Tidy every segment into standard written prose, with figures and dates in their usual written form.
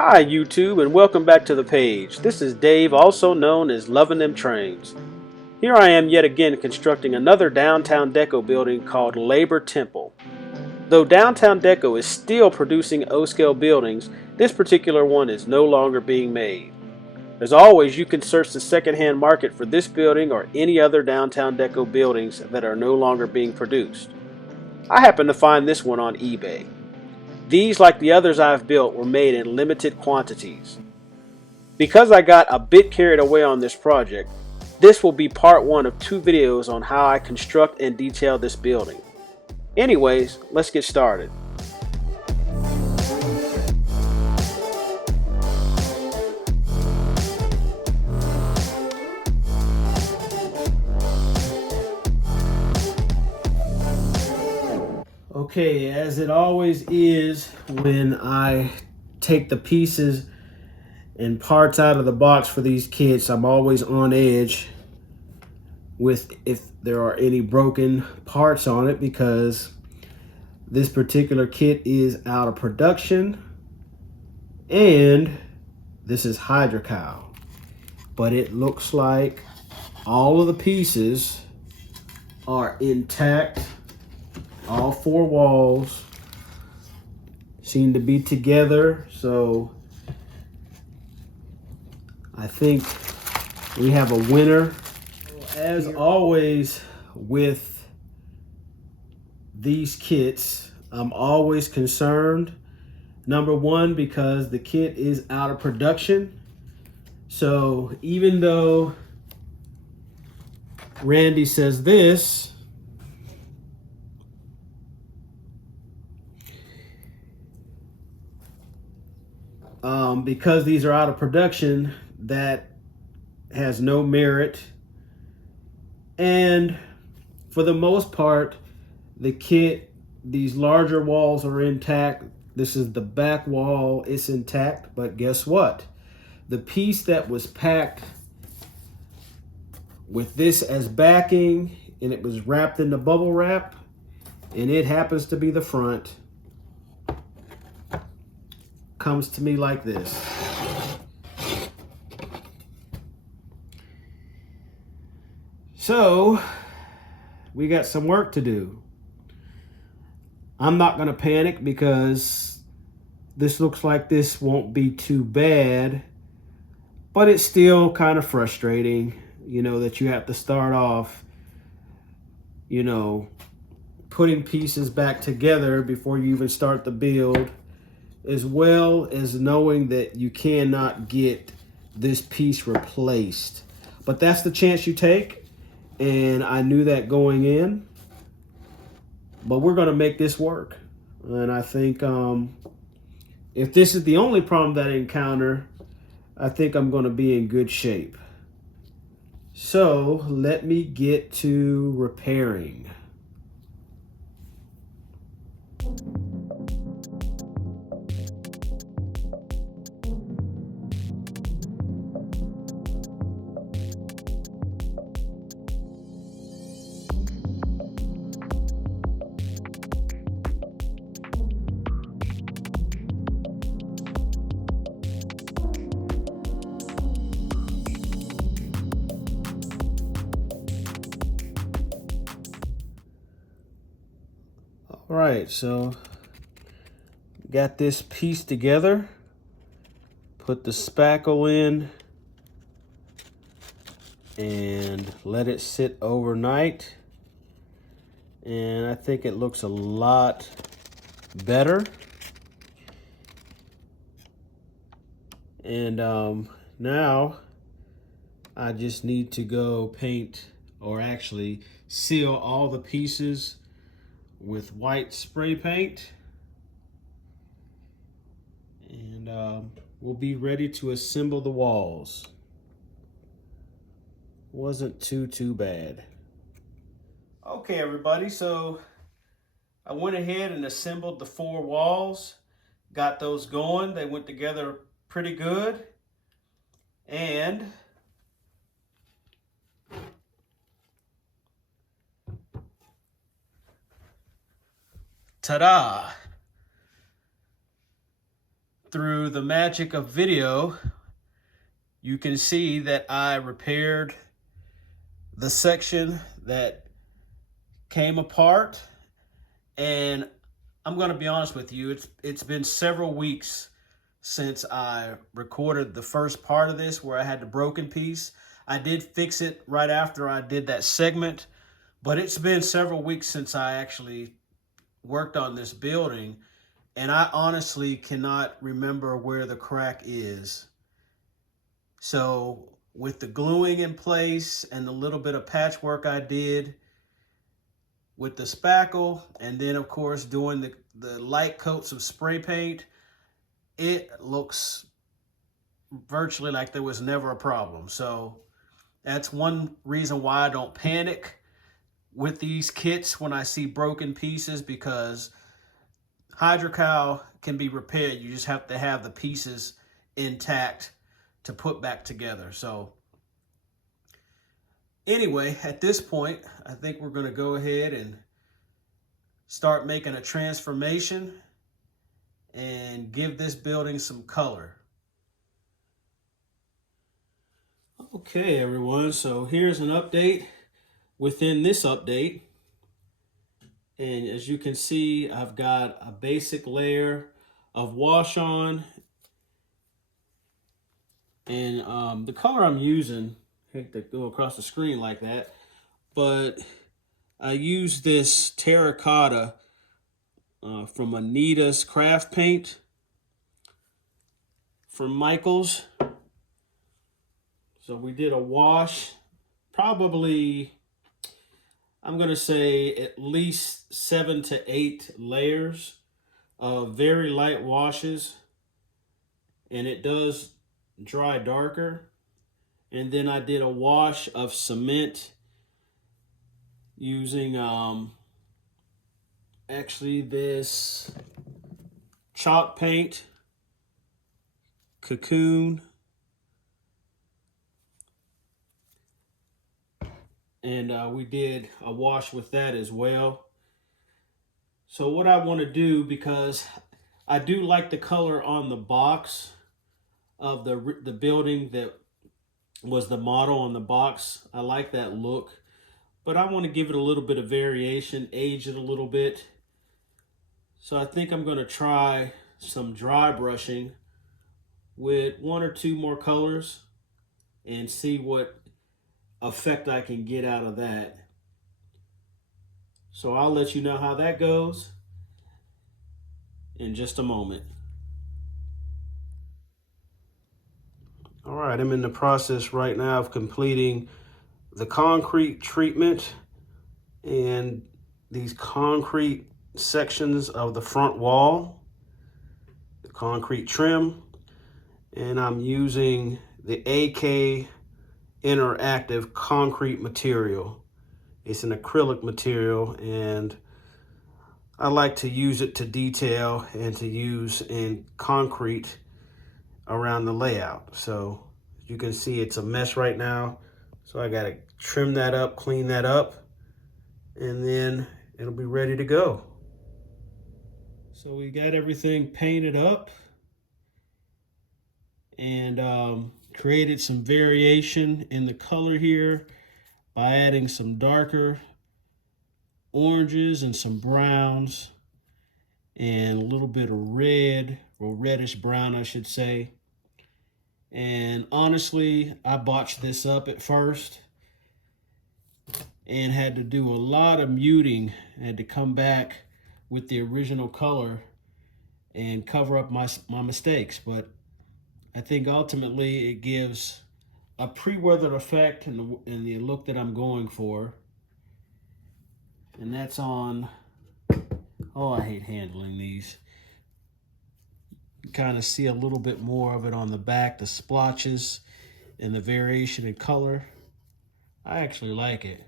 Hi YouTube and welcome back to the page. This is Dave, also known as Luvindemtrains. Here I am yet again constructing another Downtown Deco building called Labor Temple. Though Downtown Deco is still producing O-scale buildings, this particular one is no longer being made. As always, you can search the secondhand market for this building or any other Downtown Deco buildings that are no longer being produced. I happened to find this one on eBay. These, like the others I've built, were made in limited quantities. Because I got a bit carried away on this project, this will be part one of two videos on how I construct and detail this building. Anyways, let's get started. Okay, as it always is when I take the pieces and parts out of the box for these kits, I'm always on edge with if there are any broken parts on it, because this particular kit is out of production and this is Hydrocal, but it looks like all of the pieces are intact. All four walls seem to be together, so I think we have a winner. As always with these kits, I'm always concerned. Number one, because the kit is out of production. So even though Randy says this, because these are out of production, that has no merit. And for the most part, the kit, these larger walls are intact. This is the back wall, it's intact, but guess what? The piece that was packed with this as backing, and it was wrapped in the bubble wrap, and it happens to be the front, comes to me like this. So we got some work to do. I'm not going to panic because this looks like this won't be too bad, but it's still kind of frustrating, you know, that you have to start off, you know, putting pieces back together before you even start the build, as well as knowing that you cannot get this piece replaced. But that's the chance you take, and I knew that going in. But we're going to make this work. And I think if this is the only problem that I encounter, I think I'm going to be in good shape. So let me get to repairing. All right, so got this piece together. Put the spackle in and let it sit overnight. And I think it looks a lot better. And now I just need to go paint, or actually seal all the pieces with white spray paint. And we'll be ready to assemble the walls. Wasn't too bad. Okay everybody, so I went ahead and assembled the four walls, got those going. They went together pretty good. And ta-da! through the magic of video, you can see that I repaired the section that came apart. And I'm going to be honest with you, it's been several weeks since I recorded the first part of this where I had the broken piece. I did fix it right after I did that segment, but it's been several weeks since I actually worked on this building, and I honestly cannot remember where the crack is. So with the gluing in place and the little bit of patchwork I did with the spackle, and then of course doing the light coats of spray paint, it looks virtually like there was never a problem. So that's one reason why I don't panic with these kits when I see broken pieces, because Hydrocal can be repaired. You just have to have the pieces intact to put back together. So anyway, at this point, I think we're going to go ahead and start making a transformation and give this building some color. Okay, everyone, so here's an update within this update. And as you can see, I've got a basic layer of wash on. And the color I'm using, I hate to go across the screen like that, but I use this terracotta from Anita's Craft Paint from Michael's. So we did a wash, probably, I'm going to say at least 7 to 8 layers of very light washes, and it does dry darker. And then I did a wash of cement using actually this chalk paint, Cocoon, and we did a wash with that as well. So what I want to do, because I do like the color on the box of the building that was the model on the box, I like that look, but I want to give it a little bit of variation, age it a little bit. So I think I'm going to try some dry brushing with 1 or 2 more colors and see what effect I can get out of that. So I'll let you know how that goes in just a moment. All right, I'm in the process right now of completing the concrete treatment and these concrete sections of the front wall, the concrete trim, and I'm using the AK interactive concrete material. It's an acrylic material, and I like to use it to detail and to use in concrete around the layout. So you can see it's a mess right now, so I gotta trim that up, clean that up, and then it'll be ready to go. So we got everything painted up and created some variation in the color here by adding some darker oranges and some browns and a little bit of red, or reddish brown I should say. And honestly, I botched this up at first and had to do a lot of muting. I had to come back with the original color and cover up my mistakes, but I think ultimately it gives a pre-weathered effect in the look that I'm going for. And that's on, oh, I hate handling these. You kind of see a little bit more of it on the back, the splotches and the variation in color. I actually like it.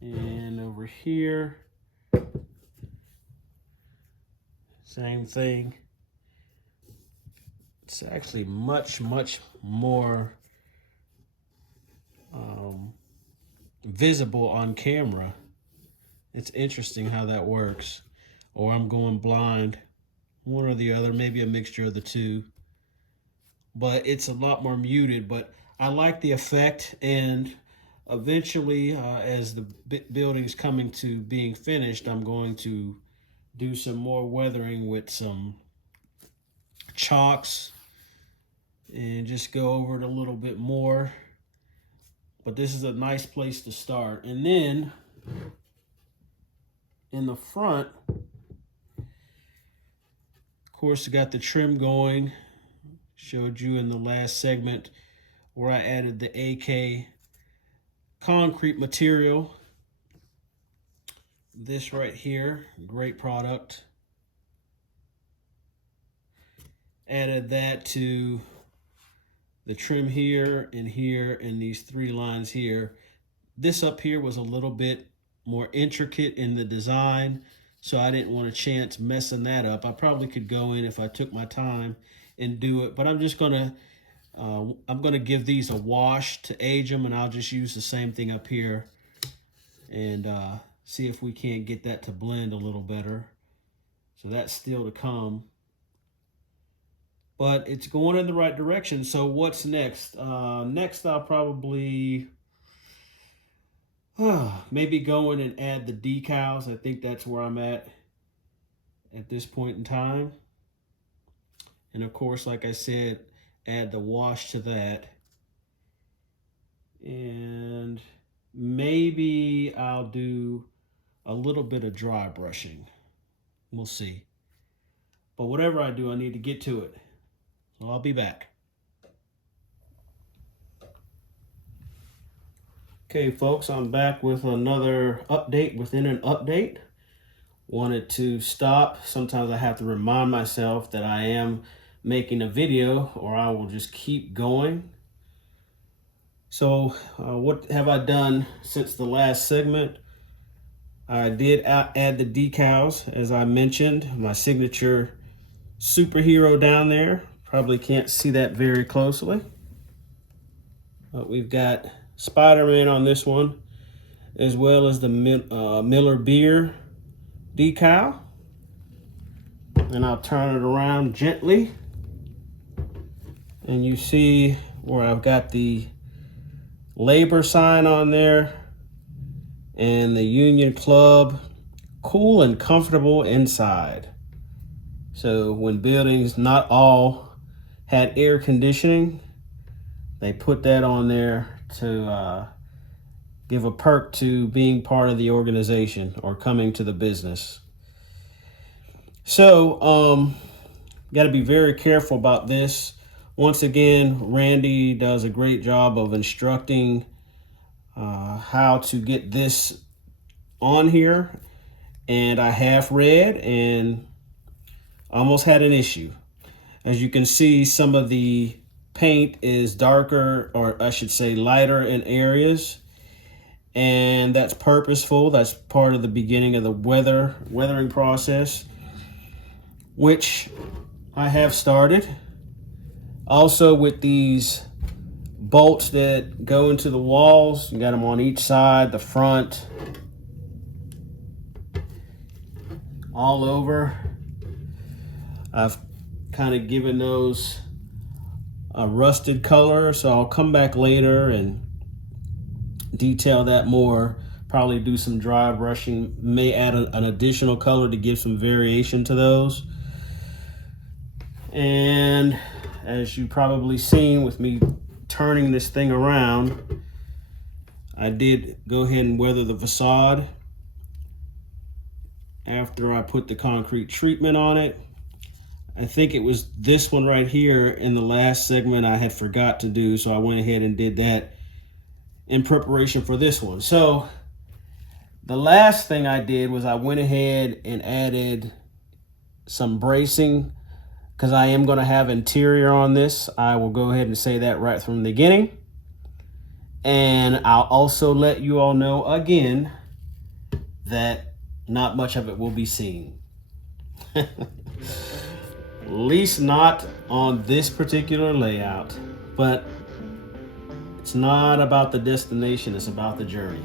And over here, same thing. It's actually much more visible on camera. It's interesting how that works. Or I'm going blind. one or the other, maybe a mixture of the two. But it's a lot more muted. But I like the effect, and eventually, as the building's coming to being finished, I'm going to do some more weathering with some chalks and just go over it a little bit more. But this is a nice place to start. And then in the front, of course, I got the trim going. Showed you in the last segment where I added the AK concrete material. This right here, great product. Added that to the trim here and these three lines here. This up here was a little bit more intricate in the design, so I didn't want a chance messing that up. I probably could go in if I took my time and do it, but I'm just gonna give these a wash to age them, and I'll just use the same thing up here and see if we can't get that to blend a little better. So that's still to come, but it's going in the right direction. So what's next? Next, I'll probably maybe go in and add the decals. I think that's where I'm at this point in time. And of course, like I said, add the wash to that. And maybe I'll do a little bit of dry brushing. We'll see. But whatever I do, I need to get to it. So I'll be back. Okay, folks, I'm back with another update within an update. Wanted to stop. Sometimes I have to remind myself that I am making a video, or I will just keep going. So what have I done since the last segment? I did add the decals, as I mentioned, my signature superhero down there. Probably can't see that very closely, but we've got Spider-Man on this one, as well as the Miller Beer decal. And I'll turn it around gently, and you see where I've got the labor sign on there and the Union Club, cool and comfortable inside. So when buildings not all had air conditioning, they put that on there to give a perk to being part of the organization or coming to the business. So got to be very careful about this. Once again, Randy does a great job of instructing how to get this on here, and I half read and almost had an issue. As you can see, some of the paint is darker, or I should say lighter in areas, and that's purposeful. That's part of the beginning of the weathering process, which I have started. Also, with these bolts that go into the walls, you got them on each side, the front, all over. I've kind of given those a rusted color, so I'll come back later and detail that more. Probably do some dry brushing, may add an additional color to give some variation to those. And as you probably seen with me turning this thing around, I did go ahead and weather the facade after I put the concrete treatment on it. I think it was this one right here in the last segment I had forgot to do, so I went ahead and did that in preparation for this one. So the last thing I did was I went ahead and added some bracing, because I am going to have interior on this. I will go ahead and say that right from the beginning. And I'll also let you all know again that not much of it will be seen. At least not on this particular layout. But it's not about the destination, it's about the journey.